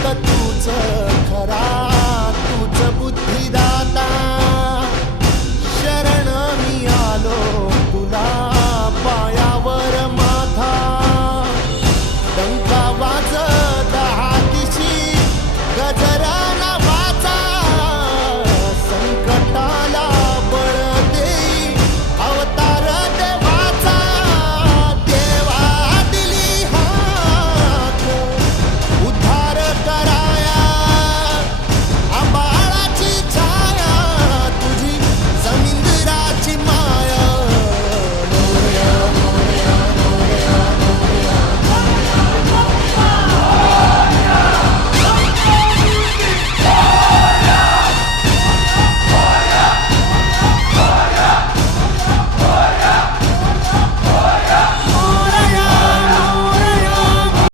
फक्त तूच खरा, तूच बुद्धिदाता. शरण मी आलो तुला पायावर माझा, डंका वाजविला